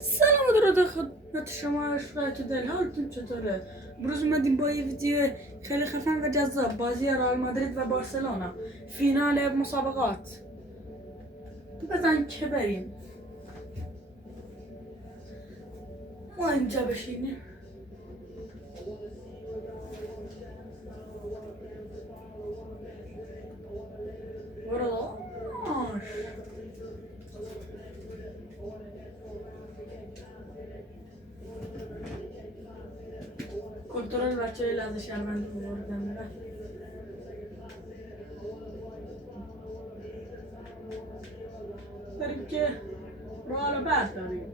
سلام در خدمت شما اشقایت دل، حالتون چطوره؟ بروز اومدیم با یه ویدیو خیلی خفن و جذاب. بازی رئال مادرید و بارسلونا، فینال مسابقات. بزن که بریم. ما اینجا بشینیم. کنترل بچه های لحظه شرمنده بردن بریم که راه رو بعد داریم.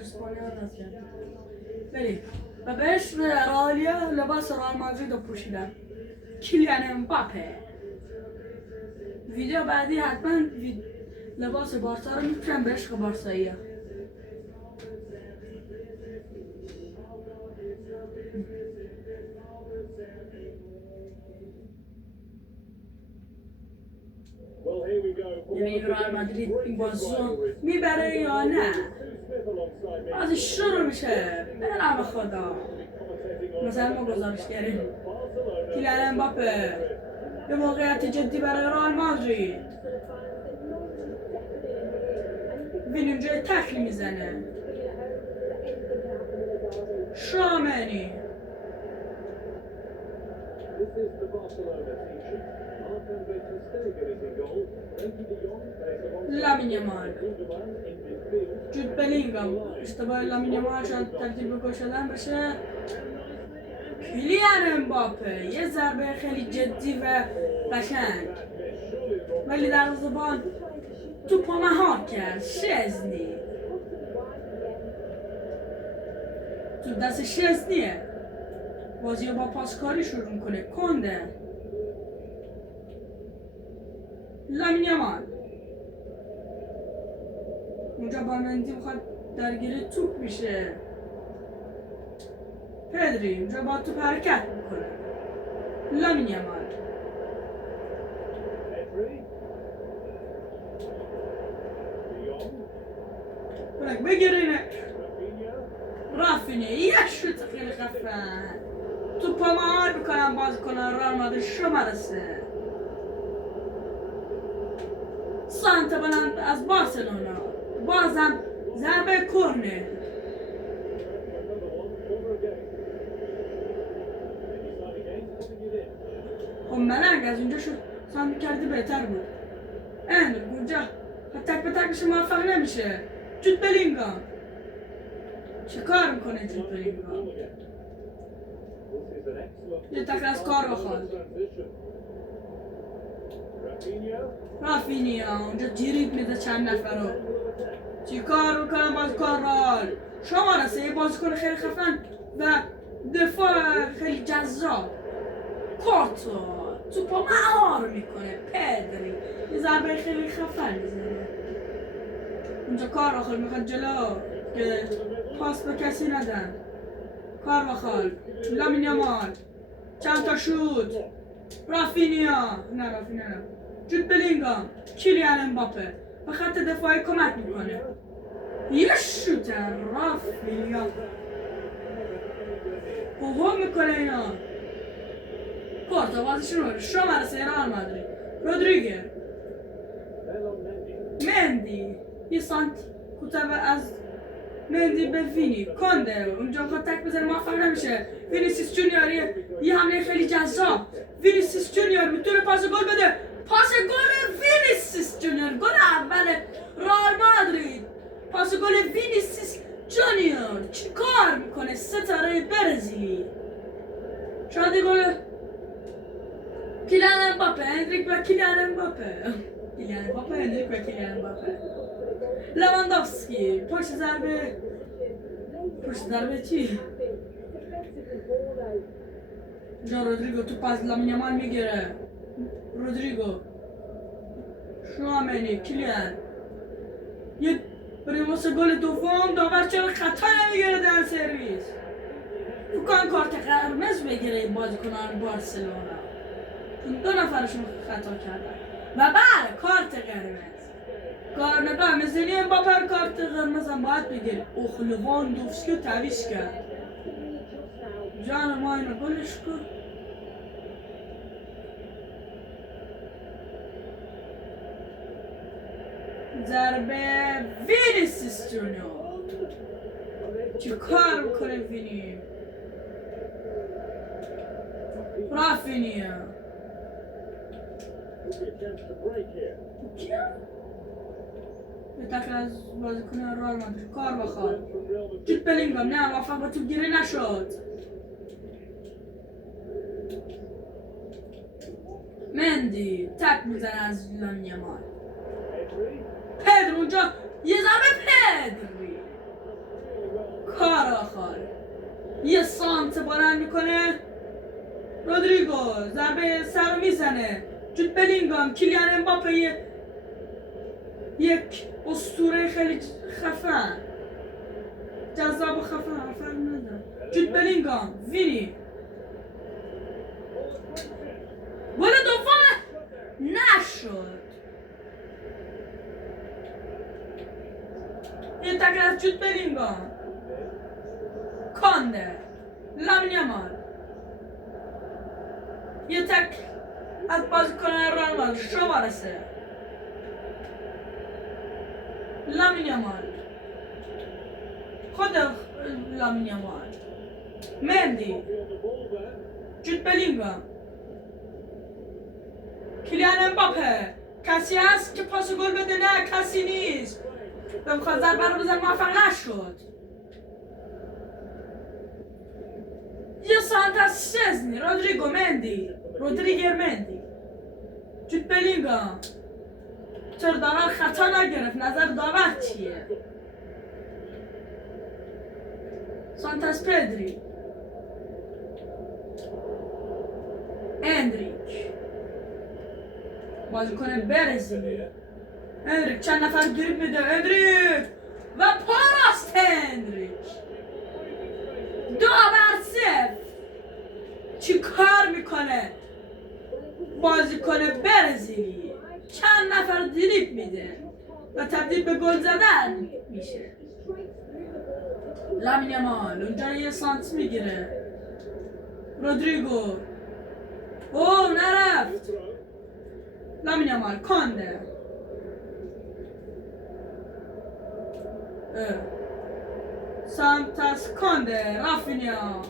اسپانیا دست کرد. بریم و بهش رئالیا لباس رئال مادرید رو پوشیدن. کیلیان امباپه. ویدیو بعدی حتما لباس بارسا رو میپوشن به عشق بارسایی ها. یعنی رئال مادرید این بازی رو میبره یا نه؟ بازی شروع میشه. برم خدا. مثلا ما گزارش کردیم کیلیان امباپه به موقعیت جدی برای رئال مادرید. وین اونجای تکل میزنه. شامنی لامین یامال، جود بلینگام، اشتباه لامین یامال شاید تبدیل به گل شدن بشه. کیلیان امباپه یه ضربه خیلی جدی و قشنگ، ولی دروازه‌بان توپو مهار کرد. شزنی تو دست شزنیه. بازی رو با پاسکاری شروع میکنه. کنده لامین یامال اونجا بالمندی میخواد درگیری توپ میشه. پدری اونجا با توپ حرکت میکنه. لامین یامال برک بگیرینه. رافینیا یه شوت خیلی خفن. توپا مهار میکنن بازیکنان رئال مادرید. شما رسه سانت بلند از بارسلونا. بازم ضربه کرنر. خب ملنگ از اونجا شد سانت کردی بهتر بود. اونجا تک به تکش موفق نمیشه. جود بلینگام چه کار میکنه؟ جود بلینگام یه تک از کار بخواد. رافینیا اونجا جریب میده چند نفر رو. چی کار میکنن بازیکن رئال؟ شما رسه یه بازیکن خیلی خفن و دفاع خیلی جذاب. کورتو توپا مهار میکنه. پدری یه ضربه خیلی خفن میزنه. اونجا کار آخر میخواد جلو که پاس به کسی ندن. کار بخال لامین یامال چند تا شوت. رافینیا نه جود بلینگام. کیلیان امباپه به خط دفاعی کمک میکنه. یه شوت رافینیا اوه میکنه اینا. کورتا بازیشون شما رسه رئال مادرید. رودریگر مندی یه سانت کوتاه از مندی به وینی. کنده اونجا میخواد تک بزنه موفق نمیشه. وینیسیوس جونیور یه حمله خیلی جذاب. وینیسیوس جونیور میتونه پاس گل بده. پاس گل وینیسیوس جونیور. گل اول رئال مادرید. پاس گل وینیسیوس جونیور. چی کار میکنه؟ ستاره برزیلی. شاید گل کیلیان امباپه. هندریک و کیلیان امباپه. هندریک و کیلیان امباپه. لواندوفسکی پشت ضربه چی؟ جا رودریگو تو پاس لامین یامال میگیره. رودریگو شوامنی کیلیان یه بریم واسه گل دوم. داور چرا خطا نمیگیره در سرویس؟ فکر کارت قرمز بگیره بازیکنان بارسلونا، دو نفرشون خطا کردن و بله کارت قرمز. نگاه میزنی امباپه کارت قرمز هم باید بگیره. اوخ لواندوفسکی رو تعویض کرد. جان ما اینو گلش کن. ضربه وینیسیوس جونیور. چی کار میکنه وینی؟ رافینیا یه تکل از بازیکن رئال مادرید کار بخواد. جود بلینگام نه موفق به توپ گیری نشد. مندی تک میزنه از لامین یامال. پدر اونجا یه ضربه پدری کار آخر. یه سانت بلند میکنه رودریگو ضربه سر رو میزنه. جود بلینگام کیلیان امباپه یک اسطوره خیلی خفن جذاب و خفن نداره. جود بلینگام وینی گل دوم نشد. این تکل از جود بلینگام. کانده لامین یامال یه تک از بازیکن رئال مادرید شماره 3 لامین یامال. خود لامین یامال. مندی جود بلینگام کیلیان امباپه. کسی هست که پاس گل بده؟ نه کسی نیست. بخواد ضربه رو بزن موفق نشد. یه سانت از شزنی رودریگر مندی جود بلینگام. چرا داور خطا نگرفت؟ نظر داور چیه؟ سانتاس پدری اندریک بازیکن برزیلی. اندریک چند نفر دریبل میده. اندریک و پاراست اندریک. داور صفر. چی کار میکنه بازیکن برزیلی؟ چند نفر دریبل میده و تبدیل به گل زدن میشه. لامین یامال اونجا یه سانت میگیره. رودریگو اوه نرفت. لامین یامال کانده سانتاس کانده رافینیا.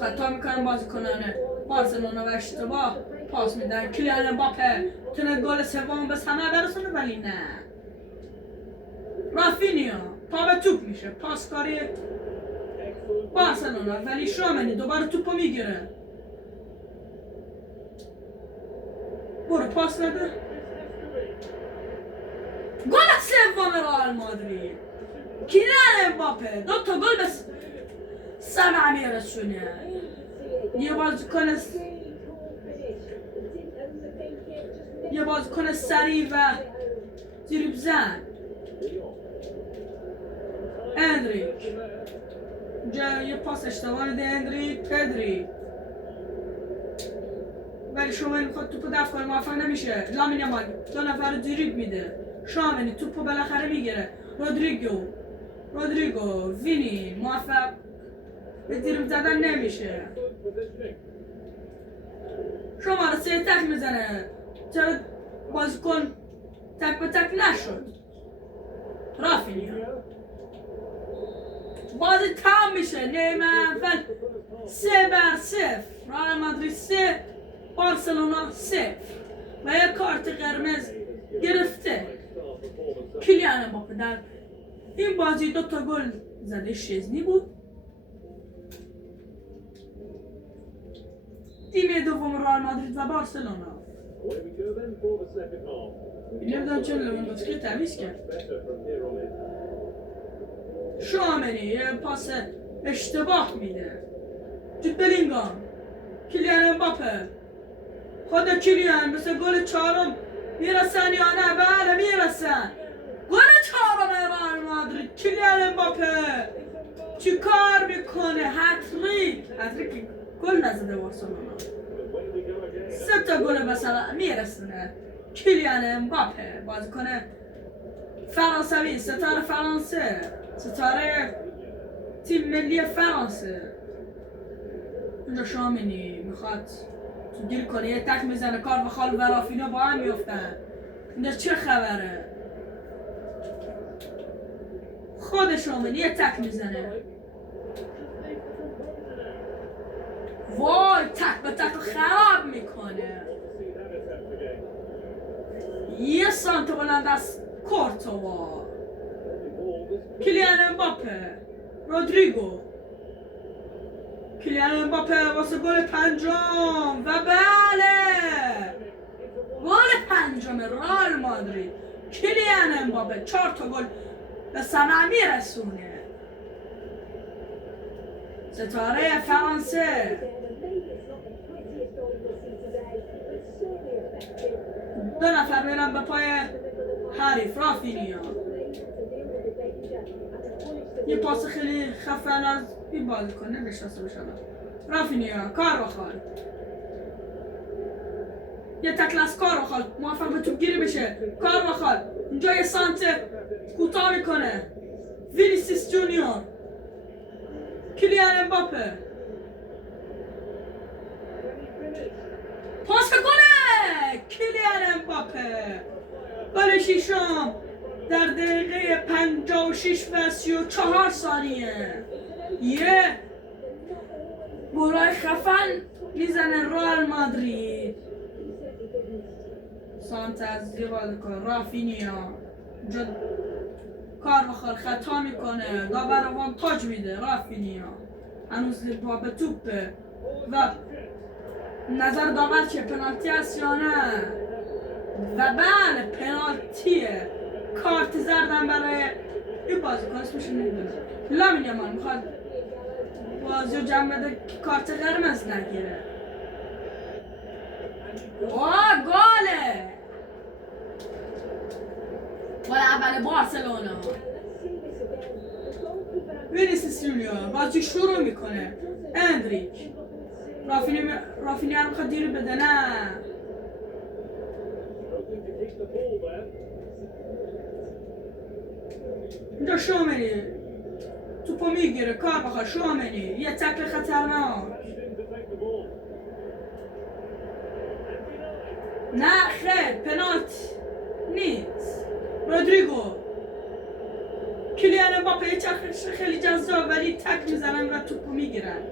خطا میکنن بازیکنان بارسلونا و اشتباه پاس میدن. کیلیان امباپه تونه گل سوم به ثمر برسونه ولی نه. رافینیا پا به توپ میشه. پاسکاری بارسلونا ولی شامنی دوباره توپو میگیره. برو پاس نده. گل سوم رئال مادرید. کیلیان امباپه 2 تا گل به ثمر میرسونه. یه بازیکن سریع و دریبل زن. اندریک یه پاس اشتباه میده. اندریک پدری ولی شومنی میخواد توپو دفع کنه موفق نمیشه. لامین یامال 2 نفر دریبل میده. شومنی توپو بالاخره میگیره. رودریگو وینی موفق به دریبل زدن نمیشه. شماره 3 تک میزنه. چرا بازیکن تک به تک نشد؟ رافینیا بازی تمام میشه. نیمه اول 3-0 رئال مادرید 3 بارسلونا 0 و یک کارت قرمز گرفته. کیلیان امباپه در این بازی 2 تا گل زده. شزنی بود. تیم دوم رئال مادرید و بارسلونا. نمیدونم چرا لواندوفسکی تعویض کرد. شومنی یه پاس اشتباه میده. جود بلینگام کیلیان امباپه. خود کیلیان مثل گل 4 میرسن یا نه؟ بله میرسن. گل چهارم رئال مادرید کیلیان امباپه چی کار میکنه؟ هتریک گل نزده بارسلونا، 3 تا گل مثلا میرسونه کیلیان امباپه بازیکن فرانسوی، ستاره فرانسه، ستاره تیم ملی فرانسه. اونجا شامینی میخواد تو گیر کنه، یه تک میزنه، کارواخال و رافینیا با هم میفتن. اینجا چه خبره؟ خود شامینی یه تک میزنه، وای تک به تک خراب میکنه. یه سانت بلند از کورتوا، کیلیان امباپه، رودریگو، کیلیان امباپه واسه گل پنجم و بله گل پنجم رئال مادرید. کیلیان امباپه 4 تا گل به ثمر میرسونه. ستاره فرانسه 2 نفر میرن به پای حریف. رافینیا یه پاس خیلی خفن از این بازیکن نمیشناسه بشه. رافینیا، کارواخال، یه تکل از کارواخال موفق به توپ گیری بشه. کارواخال اینجا یه سانت کوتاه میکنه. وینیسیوس جونیور، کیلیان امباپه، پاس گله کیلیان امباپه، گل ششم در دقیقه 56 و 34 ثانیه. یه گلای خفن میزنه رئال مادرید. سانت از یه بازیکن رافینیا، کارواخال خطا میکنه، داور آوانتاژ میده. رافینیا هنوز پا به توپه و نظر داور چه پنالتی هست یا نه؟ و بله پنالتیه. کارت زردن برای این بازیکن اسمش نمیدونه. لامین یامال میخواد بازی رو جمع بده که کارت قرمز نگیره. گله گل اول بارسلونا. وینیسیوس جونیور بازی شروع میکنه. اندریک، رافینیا رو میخواد دیر بده. نه اینجا شومنی توپو میگیره. کار بخواه شومنی یه تکل خطرناک. نه خیر پنالت نیست. رودریگو، کیلیان امباپه یه چرخش خیلی جذاب ولی تک میزنن و توپو میگیرن.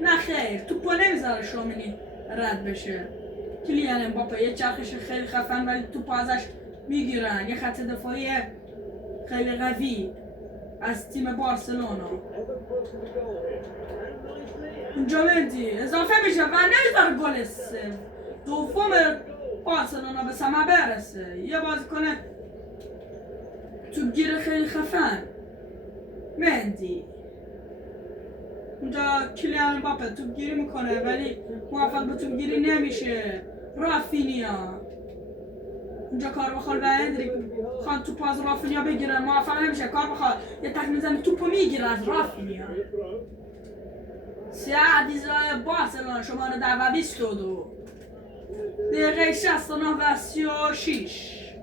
نه خیر توپو نمیذاره شومنی رد بشه. کیلیان امباپه یه چرخش خیلی خفن ولی توپو ازش میگیرن. یه خط دفاعی خیلی قوی از تیم بارسلونا. اونجا مندی اضافه میشه و نمیذاره گل دوم بارسلونا به ثمر برسه. یه بازیکن توپگیر خیلی خفن مندی. اونجا کیلیان امباپه توپگیری میکنه ولی موفق به توپگیری نمیشه. رافینیا اونجا کارواخال و اندریک خان توپ از رافینیا بگیره، موفق نمیشه. کارواخال یه تک میزنه توپو میگیره از رافینیا. سیاه دیزای بارسلونا شماره 10 و 22 دقیقه 69 و 36.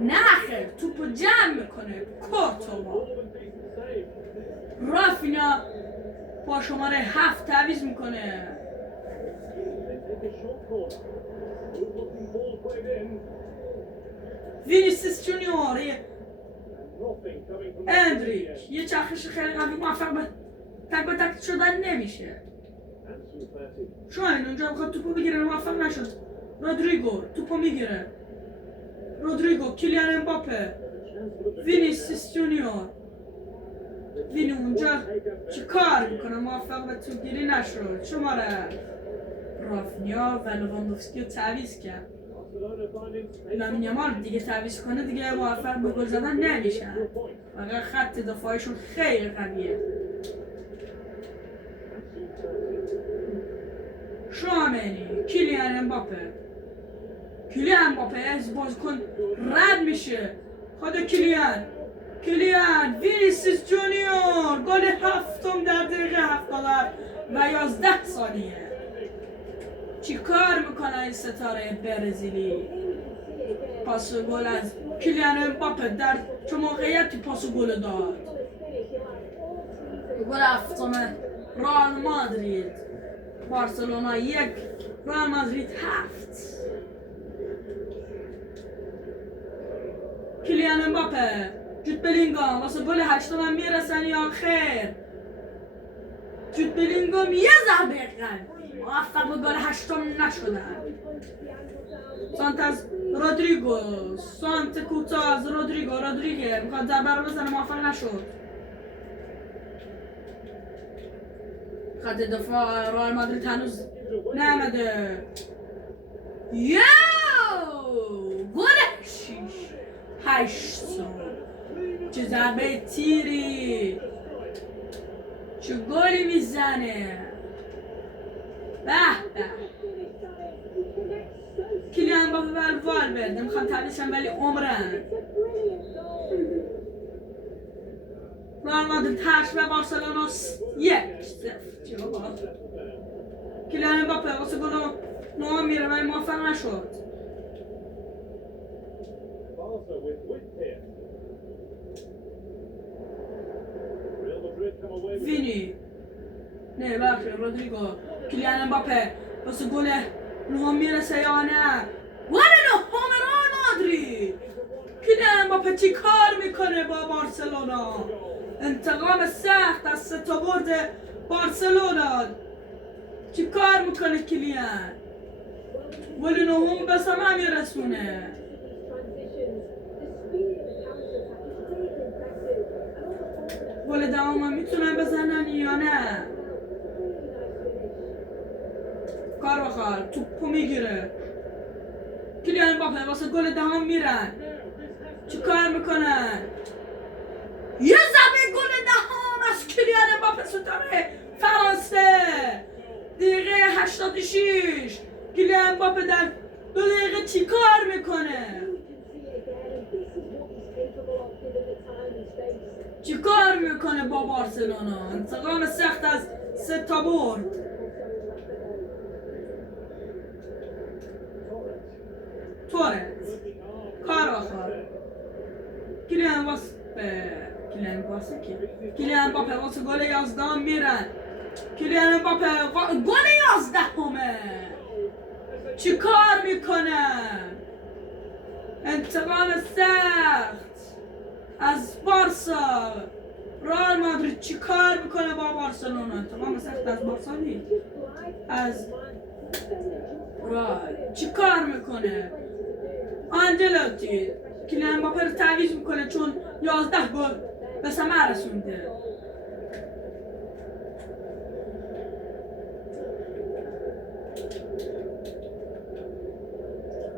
نه خیر توپو جمع میکنه کورتوا. رافینیا با شماره 7 تعویض میکنه. وینیسیوس جونیور، اندریک یه چرخش خیلی قوی موفق به تک شدن نمیشه. شاید اونجا بخواد توپو بگیره موفق نشد. رودریگو توپو میگیره. رودریگو، کیلیان امباپه، وینیسیوس جونیور. وینی اونجا چی کار میکنه؟ موفق به توپگیری نشد. شماره رافینیا و لواندوفسکی رو تعویض کرد. لامین یامال دیگه تعویض کنه دیگه موفق به گل زدن نمیشن. فقط خط دفاعشون خیلی قویه. شوامنی، کیلیان امباپه از بازیکن رد میشه. خود کیلیان وینیسیوس جونیور گل هفتم در دقیقه 70 و 11 ثانیه. چی کار میکنه این ستاره برزیلی؟ پاس گل از کیلیان امباپه در چه موقعیتی پاس گل داد. گل هفتم رئال مادرید. بارسلونا 1 رئال مادرید 7. کیلیان امباپه، جود بلینگام واسه گل 8 میرسن یا خیر؟ جود بلینگام یه ضربه قلبی موفق به گل 8 نشدن. سانت از رودریگو، سانت کوتا از رودریگو میخواد ضربه رو بزنه، موفق نشد. خط دفاع رئال مادرید هنوز نمده. گل 8 چه ضربه تیری، چه گلی میزنه. به کیلیان امباپه و والورده میخوان تعویضشن ولی عمرن. رئال مادرید 8 و بارسلونا 1-0. کیلیان امباپه واسه گل 9 میره ولی موفق نشد. وینی نه بخشه رودریگو، کیلیان امباپه واسه گل 9 میرسه یا نه؟ گل 9 رئال مادرید. کیلیان امباپه چی کار میکنه با بارسلونا؟ انتقام سخت از 3 تا برد بارسلونا. چی کار میکنه کیلیان؟ گل 9 به ثمر میرسونه. گل 10 میتونن بزنن یا نه؟ کارواخال توپو میگیره. کیلیان امباپه واسه گل 10 میرن. چی کار میکنن؟ یه ضربه گل 10 از کیلیان امباپه ستاره فرانسه. دقیقه 86 کیلیان امباپه در 2 دقیقه چی کار میکنه؟ چی کار میکنه با بارسلونا؟ انتقام سخت از 3 تا برد. تورنز، کارواخال، کیلیان امباپه واسه گل 11 میرن. کیلیان امباپه گل 11 چی کار میکنه؟ انتقام سخت از بارسا. رئال مادرید چی کار میکنه با بارسلونا؟ انتقام سخت از بارسا نیست، از رئال. چی کار میکنه؟ آنجلوتی کیلیان امباپه رو تعویض میکنه چون 11 گل به ثمر رسونده.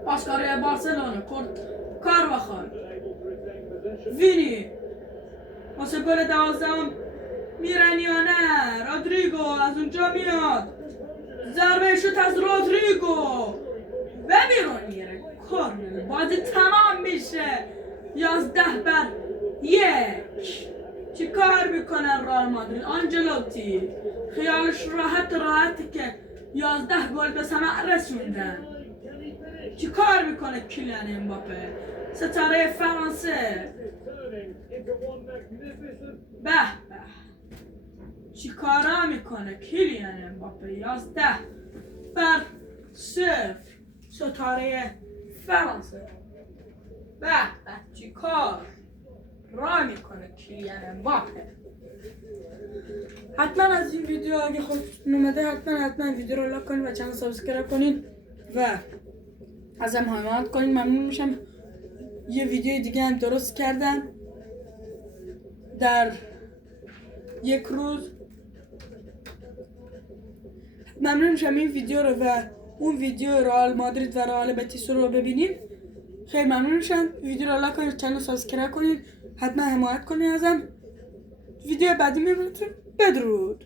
پاسکاری بارسلونا کارواخال، وینی واسه گل 12 میرن یا نه؟ رودریگو از اونجا میاد، ضربه شوت از رودریگو و بیرون میره. کورنر، بازی تمام میشه. 11-1. چی کار میکنه رئال مادرید؟ آنجلوتی خیالش راحته که 11 گل به ثمر رسوندن. چی کار میکنه کیلیان امباپه ستاره فرانسه؟ به چی کارا میکنه کیلیان امباپه؟ 11-0 ستاره فرانسه. به چی کار را میکنه کیلیان امباپه. حتما از این ویدیو اگه خوشتون اومده حتما ویدیو رو لایک کنید و چنل سابسکرایب کنید و ازم حمایت کنید. ممنون میشم. یه ویدیو دیگه هم درست کردم در یک روز. ممنون میشم این ویدیو رو و اون ویدیو رئال مادرید و رئال بتیس رو ببینید. خیلی ممنون میشم. ویدیو رو لایک کنید، چنل رو سابسکرایب کنید، حتما حمایت کنید ازم. ویدیو بعدی میبینید. بدرود.